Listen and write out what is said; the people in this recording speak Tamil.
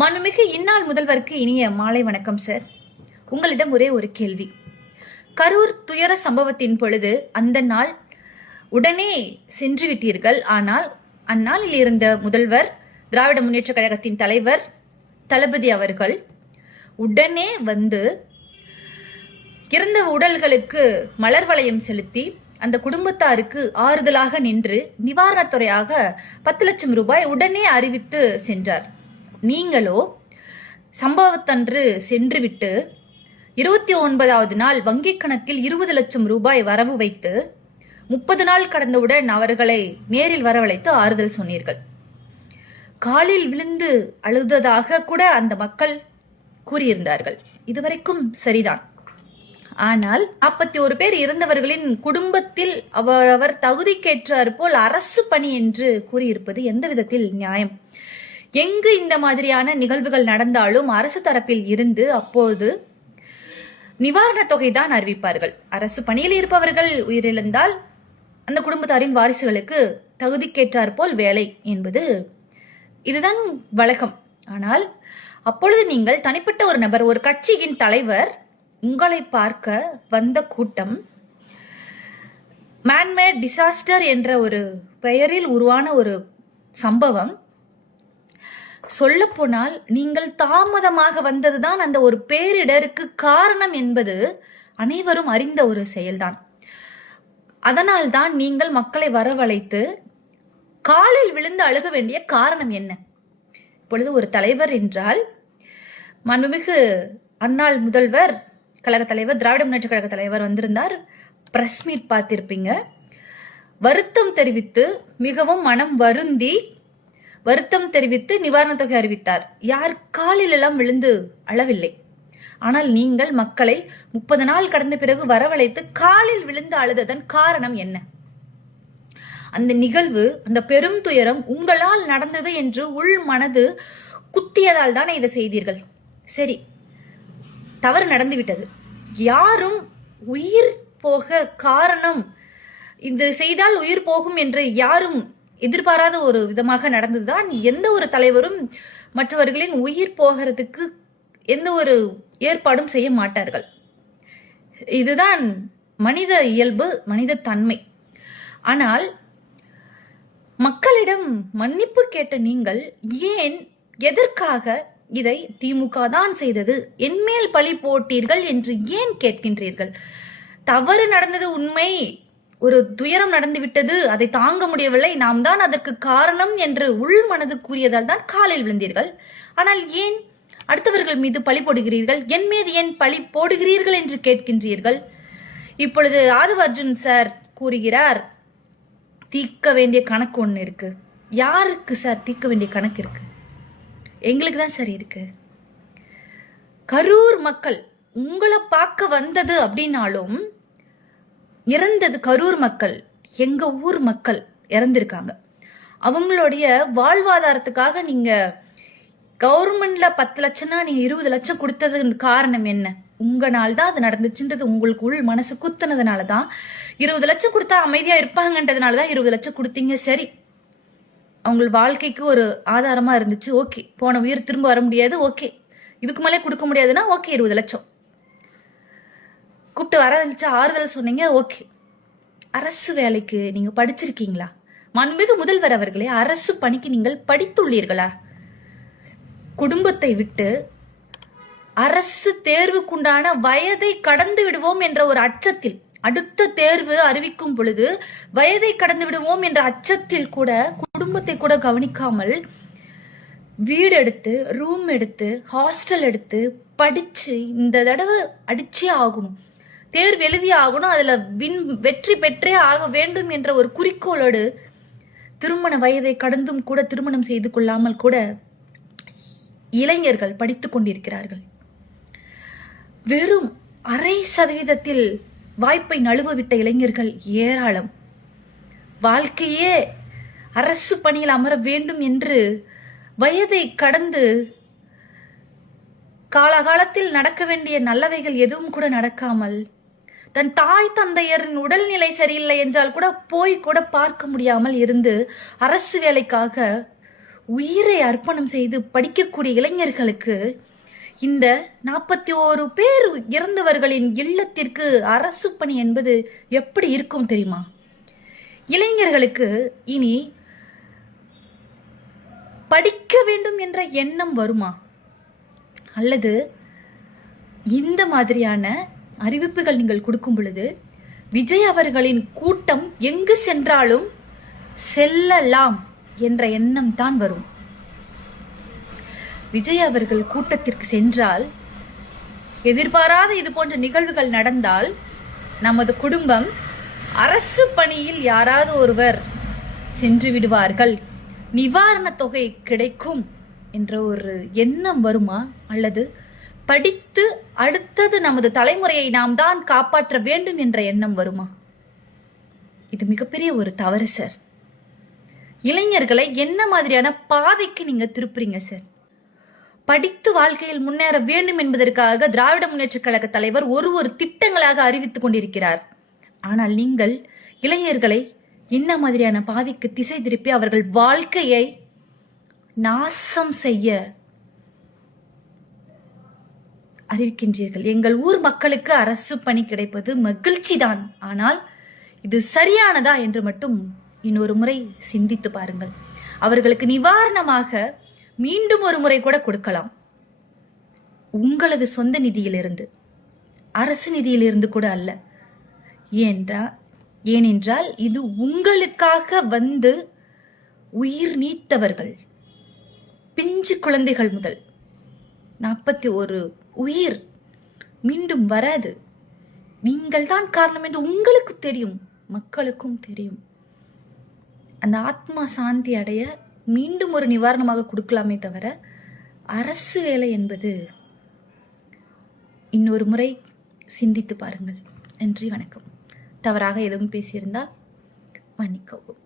மாண்புமிகு இந்நாள் முதல்வருக்கு இனிய மாலை வணக்கம் சார். உங்களிடம் ஒரே ஒரு கேள்வி. கரூர் துயர சம்பவத்தின் பொழுது அந்த நாள் உடனே சென்று விட்டீர்கள். ஆனால் அந்நாளில் இருந்த முதல்வர், திராவிட முன்னேற்ற கழகத்தின் தலைவர் தளபதி அவர்கள் உடனே வந்து இறந்த உடல்களுக்கு மலர் வளையம் செலுத்தி அந்த குடும்பத்தாருக்கு ஆறுதலாக நின்று நிவாரணத்துறையாக 10 லட்சம் ரூபாய் உடனே அறிவித்து சென்றார். நீங்களோ சம்பவத்தன்று சென்றுவிட்டு 29வது நாள் வங்கிக் கணக்கில் 20 லட்சம் ரூபாய் வரவு வைத்து 30 நாள் கடந்தவுடன் அவர்களை நேரில் வரவழைத்து ஆறுதல் சொன்னீர்கள். காலில் விழுந்து அழுததாக கூட அந்த மக்கள் கூறியிருந்தார்கள். இதுவரைக்கும் சரிதான். ஆனால் 41 பேர் இறந்தவர்களின் குடும்பத்தில் அவர் தகுதிக்கேற்றார் போல் அரசு பணி என்று கூறியிருப்பது எந்த விதத்தில் நியாயம்? எங்கு இந்த மாதிரியான நிகழ்வுகள் நடந்தாலும் அரசு தரப்பில் இருந்து அப்போது நிவாரண தொகை தான் அறிவிப்பார்கள். அரசு பணியில் இருப்பவர்கள் உயிரிழந்தால் அந்த குடும்பத்தாரின் வாரிசுகளுக்கு தகுதிக்கேற்றார் போல் வேலை என்பது இதுதான் வழக்கம். ஆனால் அப்பொழுது நீங்கள் தனிப்பட்ட ஒரு நபர், ஒரு கட்சியின் தலைவர், உங்களை பார்க்க வந்த கூட்டம் மேன்மேட் டிசாஸ்டர் என்ற ஒரு பெயரில் உருவான ஒரு சம்பவம். சொல்ல போனால் நீங்கள் தாமதமாக வந்ததுதான் அந்த ஒரு பேரிடருக்கு காரணம் என்பது அனைவரும் அறிந்த ஒரு செயல்தான். அதனால்தான் நீங்கள் மக்களை வரவழைத்து காலில் விழுந்து அழுக வேண்டிய காரணம் என்ன? இப்பொழுது ஒரு தலைவர் என்றால் மாண்புமிகு அன்னாள் முதல்வர், கழக தலைவர், திராவிட முன்னேற்ற கழக தலைவர் வந்திருந்தார். பிரஸ் மீட் பார்த்திருப்பீங்க. வருத்தம் தெரிவித்து, மிகவும் மனம் வருந்தி வருத்தம் தெரிவித்து நிவாரண தொகை அறிவித்தார். யார் காலில் எல்லாம் விழுந்து அழவில்லை. ஆனால் நீங்கள் மக்களை 30 நாள் கடந்த பிறகு வரவழைத்து காலில் விழுந்து அழுததன் காரணம் என்ன? அந்த நிகழ்வு, அந்த பெரும் துயரம் உங்களால் நடந்தது என்று உள் மனது குத்தியதால் தானே இதை செய்தீர்கள். சரி, தவறு நடந்துவிட்டது. யாரும் உயிர் போக காரணம், இது செய்தால் உயிர் போகும் என்று யாரும் எதிர்பாராத ஒரு விதமாக நடந்ததுதான். எந்த ஒரு தலைவரும் மற்றவர்களின் உயிர் போகிறதுக்கு எந்த ஒரு ஏற்பாடும் செய்ய மாட்டார்கள். இதுதான் மனித இயல்பு, மனித தன்மை. ஆனால் மக்களிடம் மன்னிப்பு கேட்ட நீங்கள் ஏன், எதற்காக இதை திமுக தான் செய்தது, என்மேல் பழி போட்டீர்கள் என்று ஏன் கேட்கின்றீர்கள்? தவறு நடந்தது உண்மை, ஒரு துயரம் நடந்துவிட்டது, அதை தாங்க முடியவில்லை, நாம் தான் அதற்கு காரணம் என்று உள் மனது கூறியதால் தான் காலில் விழுந்தீர்கள். ஆனால் ஏன் அடுத்தவர்கள் மீது பழி போடுகிறீர்கள்? என் மீது ஏன் பழி போடுகிறீர்கள் என்று கேட்கின்றீர்கள். இப்பொழுது ஆதவ அர்ஜுன் சார் கூறுகிறார், தீர்க்க வேண்டிய கணக்கு ஒன்று இருக்கு. யாருக்கு சார் தீர்க்க வேண்டிய கணக்கு இருக்கு? எங்களுக்கு தான் சார் இருக்கு. கரூர் மக்கள் உங்களை பார்க்க வந்தது அப்படின்னாலும் இறந்தது கரூர் மக்கள், எங்க ஊர் மக்கள் இறந்திருக்காங்க. அவங்களுடைய வாழ்வாதாரத்துக்காக நீங்க கவர்மெண்ட்ல 10 லட்சம்னா நீங்க 20 லட்சம் கொடுத்தது காரணம் என்ன? உங்களால் தான் அது நடந்துச்சுன்றது உங்களுக்கு உள் மனசு குத்துனதுனால தான். 20 லட்சம் கொடுத்தா அமைதியா இருப்பாங்கன்றதுனால தான் 20 லட்சம் கொடுத்தீங்க. சரி, அவங்க வாழ்க்கைக்கு ஒரு ஆதாரமா இருந்துச்சு. ஓகே, போன உயிர் திரும்ப வர முடியாது. ஓகே, இதுக்கு மேலே கொடுக்க முடியாதுன்னா ஓகே, 20 லட்சம் கூப்பிட்டு வர வச்சு ஆறுதல் சொன்னீங்க. ஓகே, அரசு வேலைக்கு நீங்க படிச்சிருக்கீங்களா? மாண்புமிகு முதல்வர் அவர்களே, அரசு பணிக்கு நீங்கள் படித்துள்ளீர்களா? குடும்பத்தை விட்டு அரசு தேர்வுக்குண்டான வயதை கடந்து விடுவோம் என்ற ஒரு அச்சத்தில், அடுத்த தேர்வு அறிவிக்கும் பொழுது வயதை கடந்து விடுவோம் என்ற அச்சத்தில் கூட குடும்பத்தை கூட கவனிக்காமல் வீடு எடுத்து, ரூம் எடுத்து, ஹாஸ்டல் எடுத்து படிச்சு இந்த தடவை அடிச்சே ஆகணும், தேர்வு எழுதி ஆகணும், அதுல வெற்றி பெற்றே ஆக வேண்டும் என்ற ஒரு குறிக்கோளோடு திருமண வயதை கடந்தும் கூட திருமணம் செய்து கொள்ளாமல் கூட இளைஞர்கள் படித்துக் கொண்டிருக்கிறார்கள். வெறும் 0.5% வாய்ப்பை நழுவவிட்ட இளைஞர்கள் ஏராளம். வாழ்க்கையே அரசு பணியில் அமர வேண்டும் என்று வயதை கடந்து காலகாலத்தில் நடக்க வேண்டிய நல்லவைகள் எதுவும் கூட நடக்காமல், தன் தாய் தந்தையரின் உடல்நிலை சரியில்லை என்றால் கூட போய் கூட பார்க்க முடியாமல் இருந்து அரசு வேலைக்காக உயிரை அர்ப்பணம் செய்து படிக்கக்கூடிய இளைஞர்களுக்கு இந்த 41 பேர் இறந்தவர்களின் இல்லத்திற்கு அரசு பணி என்பது எப்படி இருக்கும் தெரியுமா? இளைஞர்களுக்கு இனி படிக்க வேண்டும் என்ற எண்ணம் வருமா? அல்லது இந்த மாதிரியான அறிவிப்புகள் நீங்கள் கொடுக்கும் பொழுது விஜய் அவர்களின் கூட்டம் எங்கு சென்றாலும் செல்லலாம் என்ற எண்ணம் தான் வரும். விஜய் அவர்கள் கூட்டத்திற்கு சென்றால், எதிர்பாராத இது போன்ற நிகழ்வுகள் நடந்தால், நமது குடும்பம் அரசு பணியில் யாராவது ஒருவர் சென்று விடுவார்கள், நிவாரணத் தொகை கிடைக்கும் என்ற ஒரு எண்ணம் வருமா? அல்லது படித்து அடுத்தது நமது தலைமுறையை நாம் தான் காப்பாற்ற வேண்டும் என்ற எண்ணம் வருமா? இது மிகப்பெரிய ஒரு தவறு சார். இளைஞர்களை என்ன மாதிரியான பாதைக்கு நீங்க திருப்புறீங்க சார்? படித்து வாழ்க்கையில் முன்னேற வேண்டும் என்பதற்காக திராவிட முன்னேற்றக் கழக தலைவர் ஒரு திட்டங்களாக அறிவித்துக் கொண்டிருக்கிறார். ஆனால் நீங்கள் இளைஞர்களை என்ன மாதிரியான பாதைக்கு திசை திருப்பி அவர்கள் வாழ்க்கையை நாசம் செய்ய அறிவிக்கின்றீர்கள். எங்கள் ஊர் மக்களுக்கு அரசு பணி கிடைப்பது மகிழ்ச்சி தான், ஆனால் இது சரியானதா என்று மட்டும் இன்னொரு முறை சிந்தித்து பாருங்கள். அவர்களுக்கு நிவாரணமாக மீண்டும் ஒரு முறை கூட கொடுக்கலாம், உங்களது சொந்த நிதியிலிருந்து, அரசு நிதியிலிருந்து கூட அல்ல. ஏனென்றால் இது உங்களுக்காக வந்து உயிர் நீத்தவர்கள், பிஞ்சு குழந்தைகள் முதல் 41 உயிர் மீண்டும் வராது. நீங்கள் தான் காரணம் என்று உங்களுக்கு தெரியும், மக்களுக்கும் தெரியும். அந்த ஆத்மா சாந்தி அடைய மீண்டும் ஒரு நிவாரணமாக கொடுக்கலாமே தவிர அரசு வேலை என்பது இன்னொரு முறை சிந்தித்து பாருங்கள். நன்றி, வணக்கம். தவறாக எதுவும் பேசியிருந்தால் மன்னிக்கவும்.